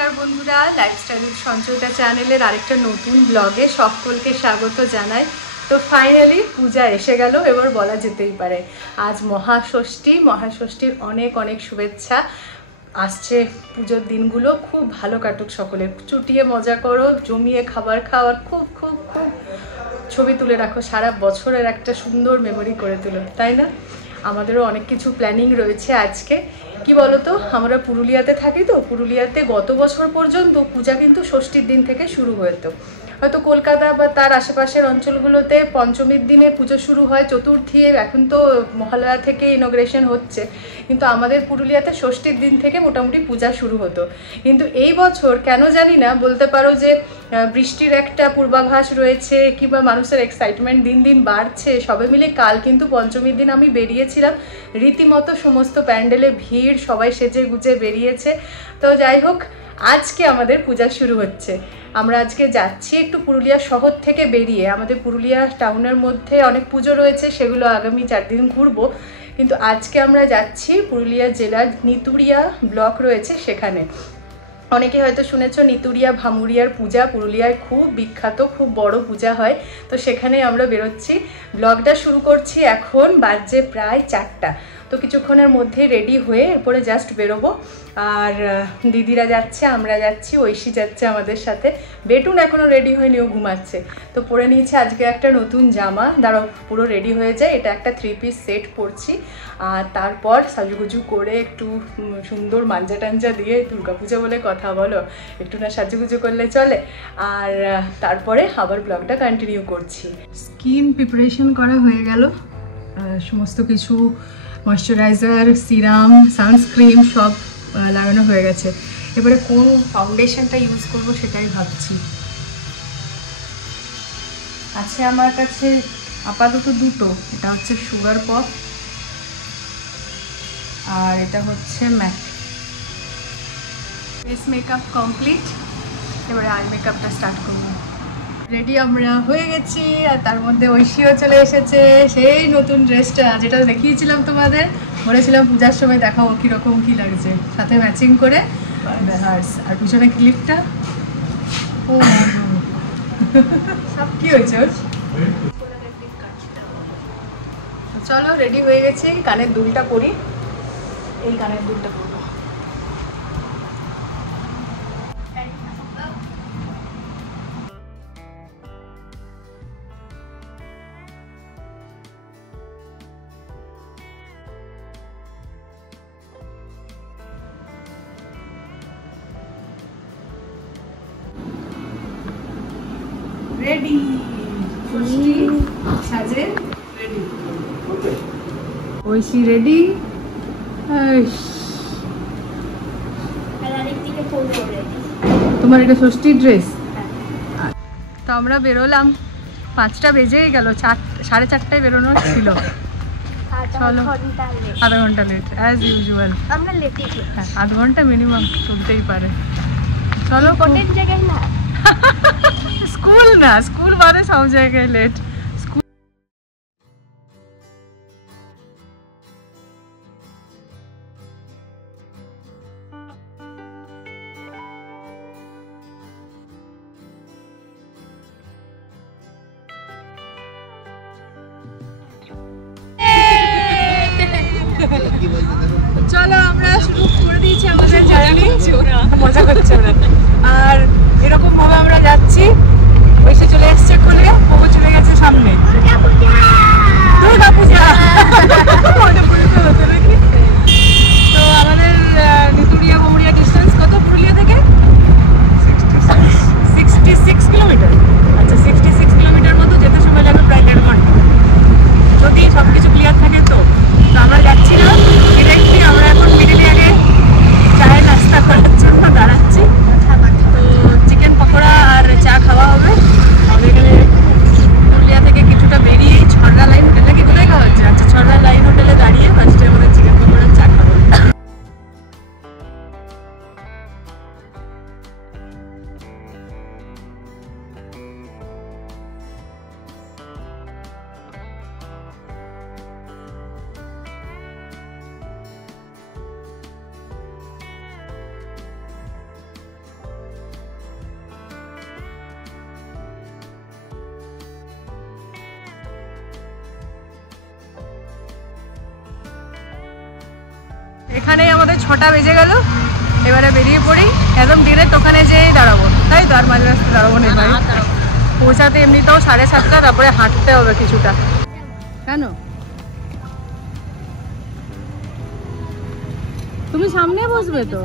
নমস্কার বন্ধুরা, lifestyle with Sanchayita চ্যানেলের আরেকটা নতুন ব্লগে সকলকে স্বাগত জানাই। তো ফাইনালি পূজা এসে গেল, এবার বলা যেতেই পারে আজ মহাষষ্ঠীর অনেক অনেক শুভেচ্ছা। আসছে পুজোর দিনগুলো খুব ভালো কাটুক, সকলে চুটিয়ে মজা করো, জমিয়ে খাবার খাওয়ার খুব খুব খুব ছবি তুলে রাখো, সারা বছরের একটা সুন্দর মেমোরি করে তুলো, তাই না? আমাদেরও অনেক কিছু প্ল্যানিং রয়েছে আজকে। কি বলতো, আমরা পুরুলিয়াতে থাকি, তো পুরুলিয়াতে গত বছর পর্যন্ত পূজা কিন্তু ষষ্ঠীর দিন থেকে শুরু হতো। হয়তো কলকাতা বা তার আশেপাশের অঞ্চলগুলোতে পঞ্চমীর দিনে পুজো শুরু হয়, চতুর্থী, এখন তো মহালয়া থেকে ইনগ্রেশন হচ্ছে, কিন্তু আমাদের পুরুলিয়াতে ষষ্ঠীর দিন থেকে মোটামুটি পূজা শুরু হতো। কিন্তু এই বছর কেন জানি না, বলতে পারো যে বৃষ্টির একটা পূর্বাভাস রয়েছে কিংবা মানুষের এক্সাইটমেন্ট দিন দিন বাড়ছে, সবে মিলে কাল কিন্তু পঞ্চমীর দিন আমি বেরিয়েছিলাম, রীতিমতো সমস্ত প্যান্ডেলে ভিড়, সবাই সেজে গুজে বেরিয়েছে। তো যাই হোক, আজকে আমাদের পূজা শুরু হচ্ছে। আমরা আজকে যাচ্ছি একটু পুরুলিয়া শহর থেকে বেরিয়ে, আমাদের পুরুলিয়া টাউনের মধ্যে অনেক পুজো রয়েছে, সেগুলো আগামী 4 দিন ঘুরবো। কিন্তু আজকে আমরা যাচ্ছি পুরুলিয়া জেলার নিতুড়িয়া ব্লক রয়েছে সেখানে। অনেকে হয়তো শুনেছো নিতুড়িয়া ভামুরিয়ার পূজা পুরুলিয়ায় খুব বিখ্যাত, খুব বড় পূজা হয়। তো সেখানে আমরা বেরোচ্ছি, ব্লগটা শুরু করছি। এখন বাজে প্রায় 4টা। তো কিছুক্ষণের মধ্যে রেডি হয়ে এরপরে জাস্ট বেরোবো। আর দিদিরা যাচ্ছে, আমরা যাচ্ছি, ঐশী যাচ্ছে আমাদের সাথে। বেটুন এখনও রেডি হয়নি, ও ঘুমাচ্ছে। তো পরে নিয়েছে আজকে একটা নতুন জামা, দাঁড়াও পুরো রেডি হয়ে যায়। এটা একটা 3 পিস সেট পরছি। আর তারপর সাজুগুজু করে একটু সুন্দর মাঞ্জা টাঞ্জা দিয়ে, দুর্গাপূজা বলে কথা বলো, একটু না সাজুগুজু করলে চলে। আর তারপরে আবার ব্লগটা কন্টিনিউ করছি। স্কিন প্রিপারেশন করা হয়ে গেল, সমস্ত কিছু ময়শ্চারাইজার, সিরাম, সানস্ক্রিন সব লাগানো হয়ে গেছে। এবারে কোন ফাউন্ডেশনটা ইউজ করব সেটাই ভাবছি। আছে আমার কাছে আপাতত দুটো, এটা হচ্ছে সুগার পপ আর এটা হচ্ছে ম্যাক। ফেস মেকআপ কমপ্লিট, এবারে আই মেকআপটা স্টার্ট করব। রেডি আমরা হয়ে গেছি, আর তার মধ্যে ঐশীও চলে এসেছে। সেই নতুন ড্রেসটা যেটা দেখিয়েছিলাম তোমাদের, বলেছিলাম পূজার সময় দেখাবো কীরকম কী লাগছে, সাথে ম্যাচিং করে বেহার্স। আর পিছনে ক্লিপটা, ও সব কী হয়েছে ওর। চলো রেডি হয়ে গেছি, কানের দুলটা পরি। এই কানের দুলটা পরবো। রেডি, ষষ্ঠী সাজে রেডি, ঐশী রেডি। তোমার এটা ষষ্ঠীর ড্রেস? তো আমরা বেরোলাম, 5টা বেজেই গেল, 4:30টায় বেরোনোর ছিল। চলো, আধা ঘন্টা লেট অ্যাজ ইউজুয়াল। আমরা লেটই, হ্যাঁ আধ ঘন্টা মিনিমাম চলতেই পারে। চলো, কোটের জায়গায় না, স্কুল না, স্কুল মানে সব জায়গায় লেট। চলো আমরা শুরু করে দিয়েছি আমাদের জার্নি, মজা করছে ওরা। আর এরকম ভাবে আমরা যাচ্ছি, এসে চলে এসছে কোলে, বাবু চলে গেছে সামনে। দুর্গা পূজা তো আমাদের নিতুড়িয়া ভামুরিয়া ডিস্টেন্স কত পুরুলিয়া থেকে? 66 কিলোমিটার। আচ্ছা, 66 কিলোমিটার মতো যেতে সময় লাগবে প্রায় 1.5 ঘন্টা, যদি সব কিছু ক্লিয়ার থাকে। তো আমরা যাচ্ছি না ডিরেক্টলি, আমরা এখন মিডিলে আগে চায়ের নাস্তা করার জন্য দাঁড়াচ্ছি। তো চিকেন পকোড়া আর চা খাওয়া হবে। আমাদের এখানে এখানেই আমাদের 6টা বেজে গেল, এবারে বেরিয়ে পড়ি, একদম ডিরেক্ট ওখানে যেয়েই দাঁড়াবো, তাই তো? আর মাঝে রাস্তায় দাঁড়াবো না ভাই, পৌঁছাতে এমনিতেও 7:30, তারপরে হাঁটতে হবে কিছুটা। কেন তুমি সামনে বসবে তো?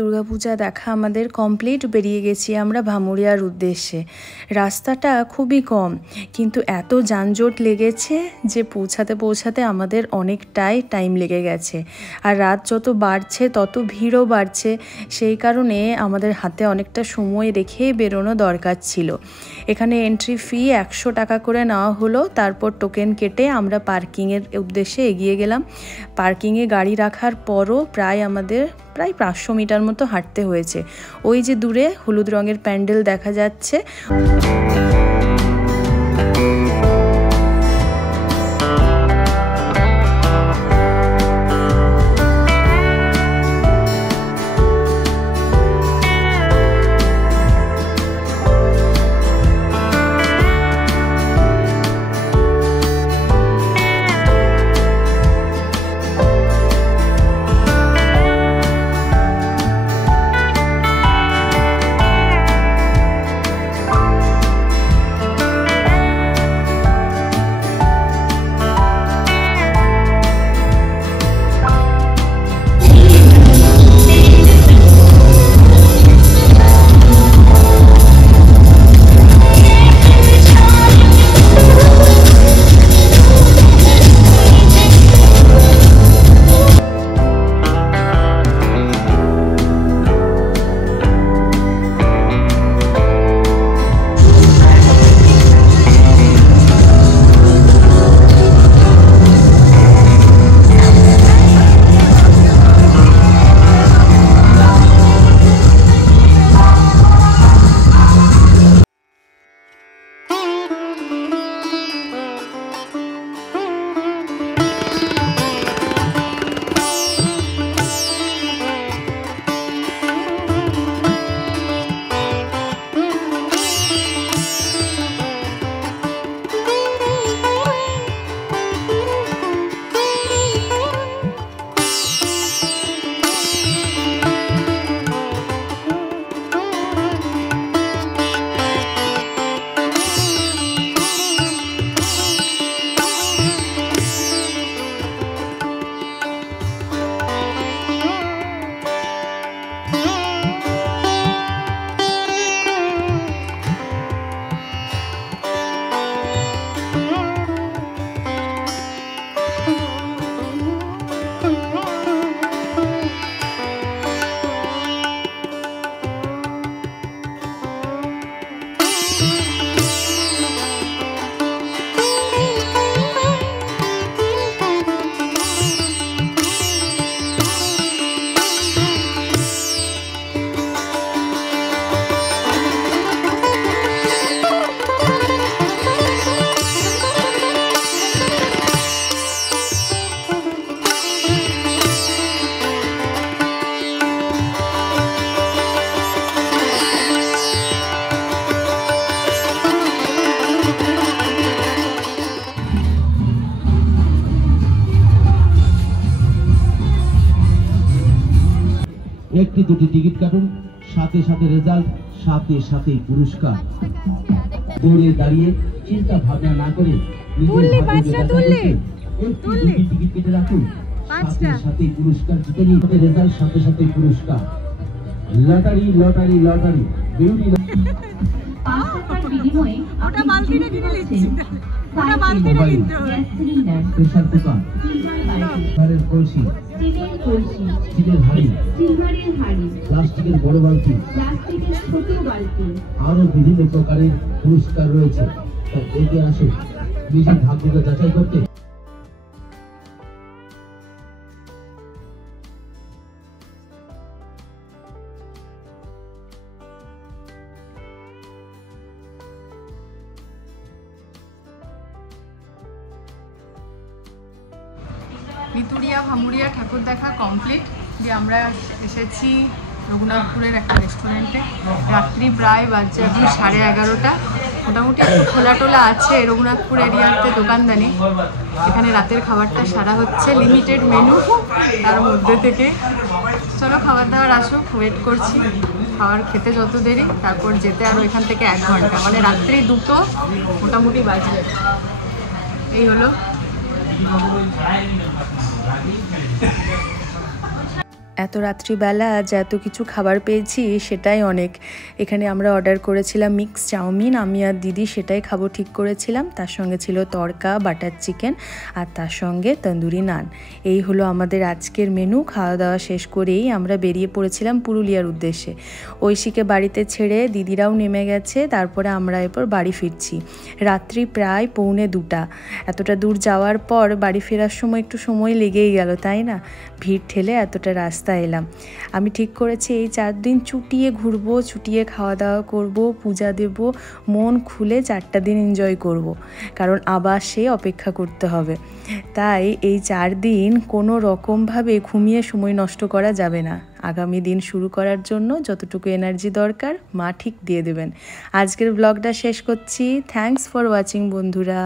দুর্গাপূজা দেখা আমাদের কমপ্লিট, বেরিয়ে গেছি আমরা ভামুরিয়ার উদ্দেশ্যে। রাস্তাটা খুবই কম, কিন্তু এত যানজট লেগেছে যে পৌঁছাতে আমাদের অনেকটাই টাইম লেগে গেছে। আর রাত যত বাড়ছে তত ভিড়ও বাড়ছে, সেই কারণে আমাদের হাতে অনেকটা সময় রেখে বেরোনো দরকার ছিল। এখানে এন্ট্রি ফি 100 টাকা করে নেওয়া হলো, তারপর টোকেন কেটে আমরা পার্কিংয়ের উদ্দেশ্যে এগিয়ে গেলাম। পার্কিংয়ে গাড়ি রাখার পরও আমাদের প্রায় 500 মিটার মতো হাঁটতে হয়েছে। ওই যে দূরে হলুদ রঙের প্যান্ডেল দেখা যাচ্ছে, একটি দুটি টিকিট কাটুন, সাথে সাথে রেজাল্ট, সাথে সাথে পুরস্কার। দৌড়ে দাঁড়িয়ে চিন্তা ভাবনা না করে নিজের ভাগ্যকে যাচাই করতে একটি দুটি টিকিট কেটে রাখুন, সাথে সাথে পুরস্কার জিতে নিন। রেজাল্ট, সাথে সাথে পুরস্কার। Lottery lottery lottery beauty. 5 টাকার বিনিময়ে ওটা বালতিটা কিনে নিচ্ছি, ওটা বালতিটা কিনতে হবে। প্রেসার কুকার, ঘরের কলসি, স্টিলের কলসি, স্টিলের হাঁড়ি, সিলভারের হাঁড়ি, প্লাস্টিকের বড় বালতি, প্লাস্টিকের ছোট বালতি, আরো বিভিন্ন প্রকারের পুরস্কার রয়েছে। তাই এগিয়ে আসুন নিজের ভাগ্যকে যাচাই করতে। ভিতুরিয়া ভামুরিয়া ঠাকুর দেখা কমপ্লিট। যে আমরা এসেছি রঘুনাথপুরের একটা রেস্টুরেন্টে। রাত্রি প্রায় বাজছে এখন 11:30। মোটামুটি একটু খোলা টোলা আছে রঘুনাথপুর এরিয়াতে দোকানদানি। এখানে রাতের খাবারটা সারা হচ্ছে, লিমিটেড মেনু, তার মধ্যে থেকে চলো খাবার দাবার আসুক, ওয়েট করছি। খাবার খেতে যত দেরি, তারপর যেতে আরও এখান থেকে 1 ঘন্টা, মানে রাত্রি 2টো মোটামুটি বাজবে। এই হলো এত রাত্রিবেলা আজ এত কিছু খাবার পেয়েছি, সেটাই অনেক। এখানে আমরা অর্ডার করেছিলাম মিক্স চাউমিন, আমি আর দিদি সেটাই খাবো ঠিক করেছিলাম। তার সঙ্গে ছিল তড়কা, বাটার চিকেন, আর তার সঙ্গে তন্দুরি নান। এই হলো আমাদের আজকের মেনু। খাওয়া দাওয়া শেষ করেই আমরা বেরিয়ে পড়েছিলাম পুরুলিয়ার উদ্দেশ্যে। ঐশীকে বাড়িতে ছেড়ে দিদিরাও নেমে গেছে, তারপরে আমরা এরপর বাড়ি ফিরছি। রাত্রি প্রায় 1:45। এতটা দূর যাওয়ার পর বাড়ি ফেরার সময় একটু সময় লেগেই গেল, তাই না? ভিড় ঠেলে এতটা রাস্তা এলাম। আমি ঠিক করেছি এই 4 দিন চুটিয়ে ঘুরবো, চুটিয়ে খাওয়া দাওয়া করব, পূজা দেব, মন খুলে 4টা দিন এনজয় করব। কারণ আবার সে অপেক্ষা করতে হবে। তাই এই 4 দিন কোনো রকমভাবে ঘুমিয়ে সময় নষ্ট করা যাবে না। আগামী দিন শুরু করার জন্য যতটুকু এনার্জি দরকার মা ঠিক দিয়ে দেবেন। আজকের ব্লগটা শেষ করছি। থ্যাঙ্কস ফর ওয়াচিং বন্ধুরা।